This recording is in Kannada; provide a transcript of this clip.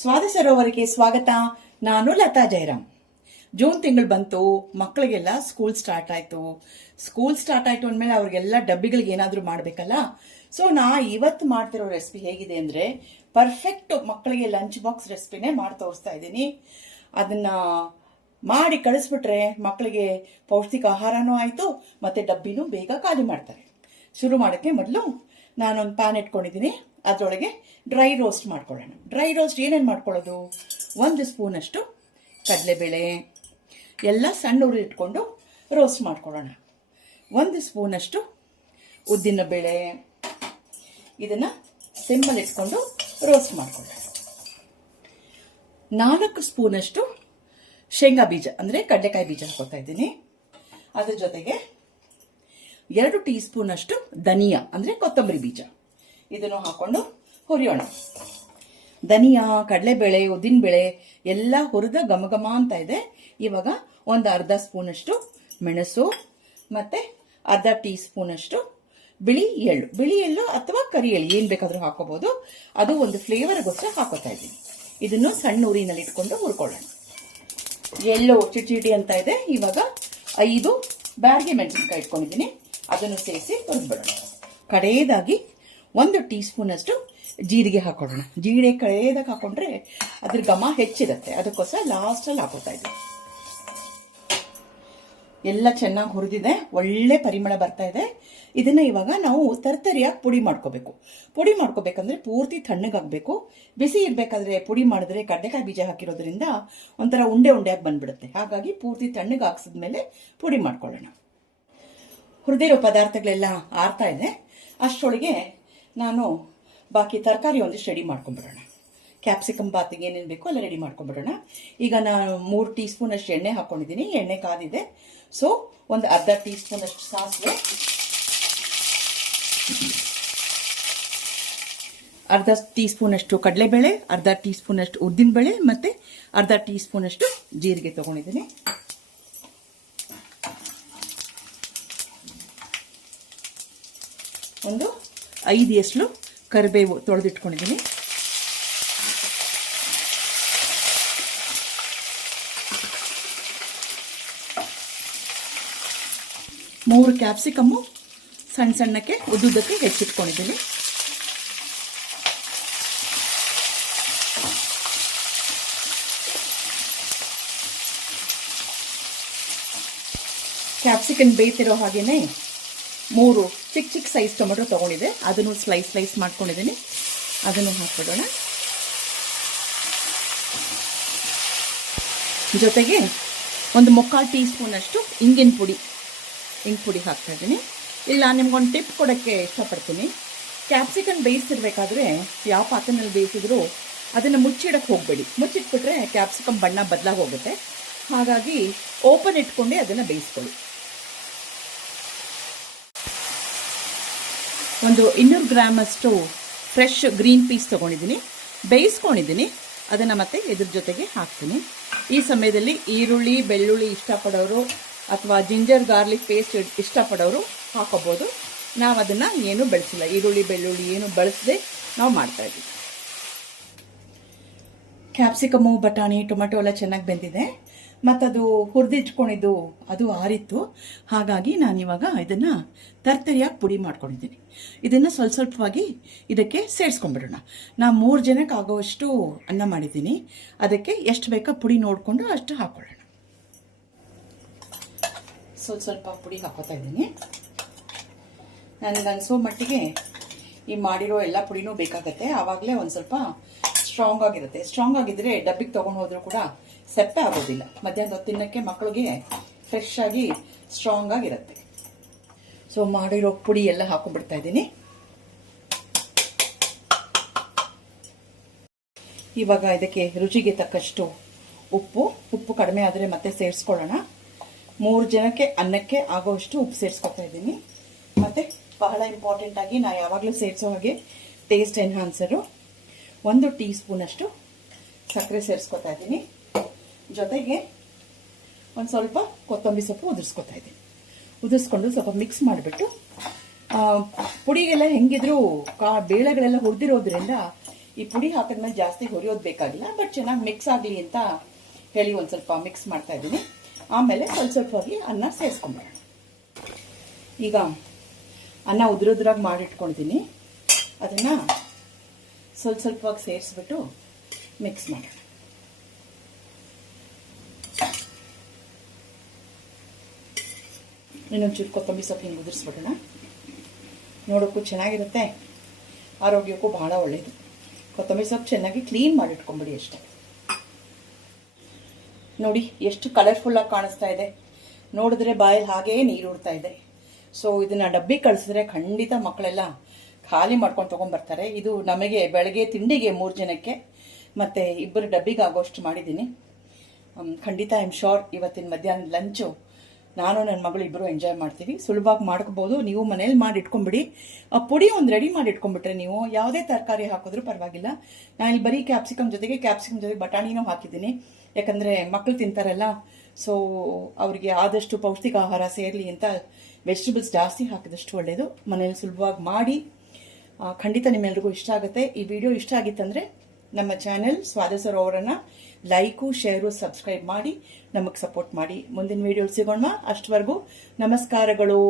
ಸ್ವಾದ ಸರೋವರಕ್ಕೆ ಸ್ವಾಗತ. ನಾನು ಲತಾ ಜಯರಾಮ್. ಜೂನ್ ತಿಂಗಳು ಬಂತು, ಮಕ್ಕಳಿಗೆಲ್ಲ ಸ್ಕೂಲ್ ಸ್ಟಾರ್ಟ್ ಆಯ್ತು ಅಂದಮೇಲೆ ಅವ್ರಿಗೆಲ್ಲ ಡಬ್ಬಿಗಳಿಗೆ ಏನಾದರೂ ಮಾಡಬೇಕಲ್ಲ. ಸೊ ನಾ ಇವತ್ತು ಮಾಡ್ತಿರೋ ರೆಸಿಪಿ ಹೇಗಿದೆ ಅಂದರೆ ಪರ್ಫೆಕ್ಟ್ ಮಕ್ಕಳಿಗೆ ಲಂಚ್ ಬಾಕ್ಸ್ ರೆಸಿಪಿನೇ ಮಾಡಿ ತೋರಿಸ್ತಾ ಇದ್ದೀನಿ. ಅದನ್ನ ಮಾಡಿ ಕಳಿಸ್ಬಿಟ್ರೆ ಮಕ್ಕಳಿಗೆ ಪೌಷ್ಟಿಕ ಆಹಾರನೂ ಆಯಿತು ಮತ್ತು ಡಬ್ಬಿನೂ ಬೇಗ ಖಾಲಿ ಮಾಡ್ತಾರೆ. ಶುರು ಮಾಡೋಕ್ಕೆ ಮೊದಲು ನಾನೊಂದು ಪ್ಯಾನ್ ಇಟ್ಕೊಂಡಿದ್ದೀನಿ. ಅದರೊಳಗೆ ಡ್ರೈ ರೋಸ್ಟ್ ಮಾಡ್ಕೊಳ್ಳೋಣ. ಡ್ರೈ ರೋಸ್ಟ್ ಏನೇನು ಮಾಡ್ಕೊಳ್ಳೋದು, 1 ಸ್ಪೂನಷ್ಟು ಕಡಲೆಬೇಳೆ ಎಲ್ಲ ಸಣ್ಣ ಉರಿ ಇಟ್ಕೊಂಡು ರೋಸ್ಟ್ ಮಾಡ್ಕೊಳ್ಳೋಣ. 1 ಸ್ಪೂನಷ್ಟು ಉದ್ದಿನ ಬೇಳೆ, ಇದನ್ನು ಸಿಮ್ಮಲ್ಲಿ ಇಟ್ಕೊಂಡು ರೋಸ್ಟ್ ಮಾಡ್ಕೊಳ್ಳೋಣ. 4 ಸ್ಪೂನಷ್ಟು ಶೇಂಗಾ ಬೀಜ ಅಂದರೆ ಕಡಲೆಕಾಯಿ ಬೀಜ ಹಾಕೋತಾ ಇದ್ದೀನಿ. ಅದ್ರ ಜೊತೆಗೆ 2 ಟೀ ಸ್ಪೂನಷ್ಟು ಧನಿಯಾ ಅಂದರೆ ಕೊತ್ತಂಬರಿ ಬೀಜ, ಇದನ್ನು ಹಾಕೊಂಡು ಹುರಿಯೋಣ. ಧನಿಯಾ, ಕಡಲೆಬೇಳೆ, ಉದ್ದಿನಬೇಳೆ ಎಲ್ಲ ಹುರಿದ ಘಮ ಅಂತ ಇದೆ. ಇವಾಗ ಒಂದು ಅರ್ಧ ಸ್ಪೂನಷ್ಟು ಮೆಣಸು ಮತ್ತು ಅರ್ಧ ಟೀ ಸ್ಪೂನಷ್ಟು ಬಿಳಿ ಎಳ್ಳು ಅಥವಾ ಕರಿ ಎಳ್ಳು ಏನು ಬೇಕಾದರೂ ಹಾಕೋಬಹುದು. ಅದು ಒಂದು ಫ್ಲೇವರ್ಗೋಸ್ಕರ ಹಾಕೋತಾ ಇದ್ದೀನಿ. ಇದನ್ನು ಸಣ್ಣ ಉರಿನಲ್ಲಿ ಇಟ್ಕೊಂಡು ಹುರ್ಕೊಳ್ಳೋಣ. ಎಳ್ಳು ಚಿಟಿ ಅಂತ ಇದೆ. ಇವಾಗ 5 ಬ್ಯಾಡಗಿ ಮೆಣಸಿನಕಾಯಿ ಇಟ್ಕೊಂಡಿದ್ದೀನಿ, ಅದನ್ನು ಸೇರಿಸಿ ಹುರಿದ್ಬಿಡೋಣ. ಕಡೆಯದಾಗಿ 1 ಟೀ ಸ್ಪೂನಷ್ಟು ಜೀರಿಗೆ ಹಾಕೊಳ್ಳೋಣ. ಜೀರಿಗೆ ಕಡೆಯದಾಗ ಹಾಕೊಂಡ್ರೆ ಅದ್ರ ಘಮ ಹೆಚ್ಚಿರುತ್ತೆ, ಅದಕ್ಕೋಸ್ಕರ ಲಾಸ್ಟಲ್ಲಿ ಹಾಕೋತಾ ಇದ್ದೀನಿ. ಎಲ್ಲ ಚೆನ್ನಾಗಿ ಹುರಿದಿದೆ, ಒಳ್ಳೆ ಪರಿಮಳ ಬರ್ತಾ ಇದೆ. ಇದನ್ನ ಇವಾಗ ನಾವು ತರ್ತರಿಯಾಗಿ ಪುಡಿ ಮಾಡ್ಕೋಬೇಕು. ಪುಡಿ ಮಾಡ್ಕೋಬೇಕಂದ್ರೆ ಪೂರ್ತಿ ತಣ್ಣಗಾಗಬೇಕು. ಬಿಸಿ ಇರಬೇಕಾದ್ರೆ ಪುಡಿ ಮಾಡಿದ್ರೆ ಕಡಲೆಕಾಯಿ ಬೀಜ ಹಾಕಿರೋದ್ರಿಂದ ಒಂಥರ ಉಂಡೆಯಾಗಿ ಬಂದ್ಬಿಡುತ್ತೆ. ಹಾಗಾಗಿ ಪೂರ್ತಿ ತಣ್ಣಗಾಗ್ಸಿದ್ಮೇಲೆ ಪುಡಿ ಮಾಡ್ಕೊಳ್ಳೋಣ. ಹುರಿದಿರೋ ಪದಾರ್ಥಗಳೆಲ್ಲ ಆರ್ತಾ ಇದೆ. ಅಷ್ಟರೊಳಗೆ ನಾನು ಬಾಕಿ ತರಕಾರಿ ಒಂದಿಷ್ಟು ರೆಡಿ ಮಾಡ್ಕೊಂಡ್ಬಿಡೋಣ. ಕ್ಯಾಪ್ಸಿಕಮ್ ಬಾತಿಗೆ ಏನೇನು ಬೇಕೋ ಎಲ್ಲ ರೆಡಿ ಮಾಡ್ಕೊಂಡ್ಬಿಡೋಣ. ಈಗ ನಾನು 3 ಟೀ ಸ್ಪೂನಷ್ಟು ಎಣ್ಣೆ ಹಾಕ್ಕೊಂಡಿದ್ದೀನಿ. ಎಣ್ಣೆ ಕಾದಿದೆ. ಸೊ ಒಂದು ಅರ್ಧ ಟೀ ಸ್ಪೂನಷ್ಟು ಸಾಸಿವೆ, ಅರ್ಧ ಟೀ ಸ್ಪೂನಷ್ಟು ಕಡಲೆಬೇಳೆ, ಅರ್ಧ ಟೀ ಸ್ಪೂನಷ್ಟು ಉದ್ದಿನಬೇಳೆ ಮತ್ತು ಅರ್ಧ ಟೀ ಸ್ಪೂನಷ್ಟು ಜೀರಿಗೆ ತಗೊಂಡಿದ್ದೀನಿ. ಒಂದು 5 ಎಸಳು ಕರಿಬೇವು ತೊಳೆದಿಟ್ಕೊಂಡಿದ್ದೀನಿ. ಮೂರು ಕ್ಯಾಪ್ಸಿಕಮ್ಮು ಸಣ್ಣಕ್ಕೆ ಉದ್ದುದ್ದಕ್ಕೆ ಹೆಚ್ಚಿಟ್ಕೊಂಡಿದ್ದೀನಿ. ಕ್ಯಾಪ್ಸಿಕಮ್ ಬೇಯ್ತಿರೋ ಹಾಗೇನೆ 3 ಚಿಕ್ಕ ಸೈಜ್ ಟೊಮೆಟೊ ತೊಗೊಂಡಿದೆ, ಅದನ್ನು ಸ್ಲೈಸ್ ಮಾಡ್ಕೊಂಡಿದ್ದೀನಿ. ಅದನ್ನು ಹಾಕ್ಬಿಡೋಣ. ಜೊತೆಗೆ ಒಂದು 3/4 ಟೀ ಸ್ಪೂನಷ್ಟು ಇಂಗಿನ ಪುಡಿ ಹಾಕ್ತಾ ಇದ್ದೀನಿ. ಇಲ್ಲ ನಿಮ್ಗೊಂದು ಟಿಪ್ ಕೊಡೋಕ್ಕೆ ಇಷ್ಟಪಡ್ತೀನಿ. ಕ್ಯಾಪ್ಸಿಕಮ್ ಬೇಯಿಸ್ತಿರ್ಬೇಕಾದ್ರೆ ಯಾವ ಪಾತ್ರೆನಲ್ಲಿ ಬೇಯಿಸಿದ್ರು ಅದನ್ನು ಮುಚ್ಚಿಡಕ್ಕೆ ಹೋಗಬೇಡಿ. ಮುಚ್ಚಿಟ್ಬಿಟ್ರೆ ಕ್ಯಾಪ್ಸಿಕಮ್ ಬಣ್ಣ ಬದಲಾಗಿ ಹೋಗುತ್ತೆ. ಹಾಗಾಗಿ ಓಪನ್ ಇಟ್ಕೊಂಡೆ ಅದನ್ನು ಬೇಯಿಸ್ಕೊಳ್ಳಿ. ಒಂದು 200 ಗ್ರಾಮ್ ಅಷ್ಟು ಫ್ರೆಶ್ ಗ್ರೀನ್ ಪೀಸ್ ತೊಗೊಂಡಿದ್ದೀನಿ, ಬೇಯಿಸ್ಕೊಂಡಿದ್ದೀನಿ. ಅದನ್ನು ಮತ್ತೆ ಇದ್ರ ಜೊತೆಗೆ ಹಾಕ್ತೀನಿ. ಈ ಸಮಯದಲ್ಲಿ ಈರುಳ್ಳಿ ಬೆಳ್ಳುಳ್ಳಿ ಇಷ್ಟಪಡೋರು ಅಥವಾ ಜಿಂಜರ್ ಗಾರ್ಲಿಕ್ ಪೇಸ್ಟ್ ಇಷ್ಟಪಡೋರು ಹಾಕೋಬೋದು. ನಾವು ಅದನ್ನು ಏನು ಬಳಸಿಲ್ಲ, ಈರುಳ್ಳಿ ಬೆಳ್ಳುಳ್ಳಿ ಏನು ಬಳಸದೆ ನಾವು ಮಾಡ್ತಾ ಇದ್ದೀವಿ. ಕ್ಯಾಪ್ಸಿಕಮು, ಬಟಾಣಿ, ಟೊಮೆಟೊ ಎಲ್ಲ ಚೆನ್ನಾಗಿ ಬೆಂದಿದೆ. ಮತ್ತದು ಹುರಿದಿಟ್ಕೊಂಡಿದ್ದು ಅದು ಆರಿತ್ತು. ಹಾಗಾಗಿ ನಾನಿವಾಗ ಇದನ್ನು ತರ್ತರಿಯಾಗಿ ಪುಡಿ ಮಾಡ್ಕೊಂಡಿದ್ದೀನಿ. ಇದನ್ನು ಸ್ವಲ್ಪವಾಗಿ ಇದಕ್ಕೆ ಸೇರಿಸ್ಕೊಂಡ್ಬಿಡೋಣ. ನಾನು 3 ಜನಕ್ಕೆ ಆಗೋವಷ್ಟು ಅನ್ನ ಮಾಡಿದ್ದೀನಿ. ಅದಕ್ಕೆ ಎಷ್ಟು ಬೇಕೋ ಪುಡಿ ನೋಡಿಕೊಂಡು ಅಷ್ಟು ಹಾಕ್ಕೊಳ್ಳೋಣ. ಸ್ವಲ್ಪ ಪುಡಿ ಹಾಕೋತಾ ಇದ್ದೀನಿ. ನನಗೆ ಅನಿಸೋ ಮಟ್ಟಿಗೆ ಈ ಮಾಡಿರೋ ಎಲ್ಲ ಪುಡಿನೂ ಬೇಕಾಗತ್ತೆ. ಆವಾಗಲೇ ಒಂದು ಸ್ವಲ್ಪ ಸ್ಟ್ರಾಂಗ್ ಆಗಿರುತ್ತೆ. ಸ್ಟ್ರಾಂಗ್ ಆಗಿದ್ರೆ ಡಬ್ಬಿಗೆ ತೊಗೊಂಡು ಹೋದ್ರೂ ಕೂಡ ಸೆಪ್ಪೆ ಆಗೋದಿಲ್ಲ. ಮಧ್ಯಾಹ್ನದ ತಿನ್ನಕ್ಕೆ ಮಕ್ಕಳಿಗೆ ಫ್ರೆಶ್ ಆಗಿ ಸ್ಟ್ರಾಂಗ್ ಆಗಿರುತ್ತೆ. ಸೊ ಮಾಡಿರೋ ಪುಡಿ ಎಲ್ಲ ಹಾಕೊಂಡ್ಬಿಡ್ತಾ ಇದ್ದೀನಿ. ಇವಾಗ ಇದಕ್ಕೆ ರುಚಿಗೆ ತಕ್ಕಷ್ಟು ಉಪ್ಪು ಕಡಿಮೆ ಆದರೆ ಮತ್ತೆ ಸೇರಿಸ್ಕೊಳ್ಳೋಣ. 3 ಜನಕ್ಕೆ ಅನ್ನಕ್ಕೆ ಆಗೋಷ್ಟು ಉಪ್ಪು ಸೇರಿಸ್ಕೊತಾ ಇದ್ದೀನಿ. ಮತ್ತು ಬಹಳ ಇಂಪಾರ್ಟೆಂಟ್ ಆಗಿ ನಾನು ಯಾವಾಗಲೂ ಸೇರಿಸೋ ಹಾಗೆ ಟೇಸ್ಟ್ ಎನ್ಹಾನ್ಸರು 1 ಟೀ ಸ್ಪೂನಷ್ಟು ಸಕ್ಕರೆ ಸೇರಿಸ್ಕೊತಾ ಇದ್ದೀನಿ. ಜೊತೆಗೆ ಒಂದು ಸ್ವಲ್ಪ ಕೊತ್ತಂಬರಿ ಸೊಪ್ಪು ಉದುರಿಸ್ಕೊತಾ ಇದ್ದೀನಿ. ಉದುರಿಸ್ಕೊಂಡು ಸ್ವಲ್ಪ ಮಿಕ್ಸ್ ಮಾಡಿಬಿಟ್ಟು ಪುಡಿಗೆಲ್ಲ ಹೆಂಗಿದ್ರು ಬೇಳೆಗಳೆಲ್ಲ ಹುರಿದಿರೋದ್ರಿಂದ ಈ ಪುಡಿ ಹಾಕಿದ್ಮೇಲೆ ಜಾಸ್ತಿ ಹುರಿಯೋದು ಬೇಕಾಗಿಲ್ಲ, ಬಟ್ ಚೆನ್ನಾಗಿ ಮಿಕ್ಸ್ ಆಗಲಿ ಅಂತ ಹೇಳಿ ಒಂದು ಸ್ವಲ್ಪ ಮಿಕ್ಸ್ ಮಾಡ್ತಾ ಇದ್ದೀನಿ. ಆಮೇಲೆ ಸ್ವಲ್ಪವಾಗಿ ಅನ್ನ ಸೇರಿಸ್ಕೊಂಬೇಡ. ಈಗ ಅನ್ನ ಉದುರುದ್ರಾಗಿ ಮಾಡಿಟ್ಕೊಳ್ತೀನಿ, ಅದನ್ನು ಸ್ವಲ್ಪವಾಗಿ ಸೇರಿಸ್ಬಿಟ್ಟು ಮಿಕ್ಸ್ ಮಾಡೋಣ. ಇನ್ನೊಂಚೂರು ಕೊತ್ತಂಬರಿ ಸೊಪ್ಪು ಹಿಂಗೆ ಉದುರಿಸ್ಬಿಡೋಣ. ನೋಡೋಕ್ಕೂ ಚೆನ್ನಾಗಿರುತ್ತೆ, ಆರೋಗ್ಯಕ್ಕೂ ಬಹಳ ಒಳ್ಳೆಯದು. ಕೊತ್ತಂಬರಿ ಸೊಪ್ಪು ಚೆನ್ನಾಗಿ ಕ್ಲೀನ್ ಮಾಡಿಟ್ಕೊಂಬಿಡಿ ಅಷ್ಟೇ. ನೋಡಿ ಎಷ್ಟು ಕಲರ್ಫುಲ್ಲಾಗಿ ಕಾಣಿಸ್ತಾ ಇದೆ, ನೋಡಿದ್ರೆ ಬಾಯಲ್ಲಿ ಹಾಗೇ ನೀರು ಉಡ್ತಾ ಇದೆ. ಸೊ ಇದನ್ನ ಡಬ್ಬಿ ಕಳಿಸಿದ್ರೆ ಖಂಡಿತ ಮಕ್ಕಳೆಲ್ಲ ಖಾಲಿ ಮಾಡ್ಕೊಂಡು ತೊಗೊಂಡ್ಬರ್ತಾರೆ. ಇದು ನಮಗೆ ಬೆಳಗ್ಗೆ ತಿಂಡಿಗೆ 3 ಜನಕ್ಕೆ ಮತ್ತು 2 ಡಬ್ಬಿಗೆ ಆಗೋಷ್ಟು ಮಾಡಿದ್ದೀನಿ. ಖಂಡಿತ ಐ ಆಮ್ ಶೋರ್ ಇವತ್ತಿನ ಮಧ್ಯಾಹ್ನ ಲಂಚು ನಾನು ನನ್ನ ಮಗಳು ಇಬ್ಬರು ಎಂಜಾಯ್ ಮಾಡ್ತೀವಿ. ಸುಲಭವಾಗಿ ಮಾಡ್ಕೋಬೋದು. ನೀವು ಮನೇಲಿ ಮಾಡಿ ಇಟ್ಕೊಂಡ್ಬಿಡಿ. ಆ ಪುಡಿ ಒಂದು ರೆಡಿ ಮಾಡಿ ಇಟ್ಕೊಂಡ್ಬಿಟ್ರೆ ನೀವು ಯಾವುದೇ ತರಕಾರಿ ಹಾಕಿದ್ರೂ ಪರವಾಗಿಲ್ಲ. ನಾನು ಇಲ್ಲಿ ಬರೀ ಕ್ಯಾಪ್ಸಿಕಮ್ ಜೊತೆಗೆ ಬಟಾಣಿನೂ ಹಾಕಿದ್ದೀನಿ, ಯಾಕಂದರೆ ಮಕ್ಕಳು ತಿಂತಾರಲ್ಲ. ಸೊ ಅವರಿಗೆ ಆದಷ್ಟು ಪೌಷ್ಟಿಕ ಆಹಾರ ಸೇರಲಿ ಅಂತ ವೆಜಿಟೇಬಲ್ಸ್ ಜಾಸ್ತಿ ಹಾಕಿದಷ್ಟು ಒಳ್ಳೆಯದು. ಮನೇಲಿ ಸುಲಭವಾಗಿ ಮಾಡಿ ಖಂಡಿತ ನಿಮ್ಮೆಲ್ರಿಗೂ ಇಷ್ಟ ಆಗುತ್ತೆ. ಈ ವಿಡಿಯೋ ಇಷ್ಟ ಆಗಿತ್ತಂದರೆ ನಮ್ಮ ಚಾನೆಲ್ ಸ್ವಾದ ಸರೋವರನ್ನು ಲೈಕು, ಶೇರು, ಸಬ್ಸ್ಕ್ರೈಬ್ ಮಾಡಿ ನಮಗೆ ಸಪೋರ್ಟ್ ಮಾಡಿ. ಮುಂದಿನ ವಿಡಿಯೋ ಸಿಗೋಣ. ಅಷ್ಟವರೆಗೂ ನಮಸ್ಕಾರಗಳು.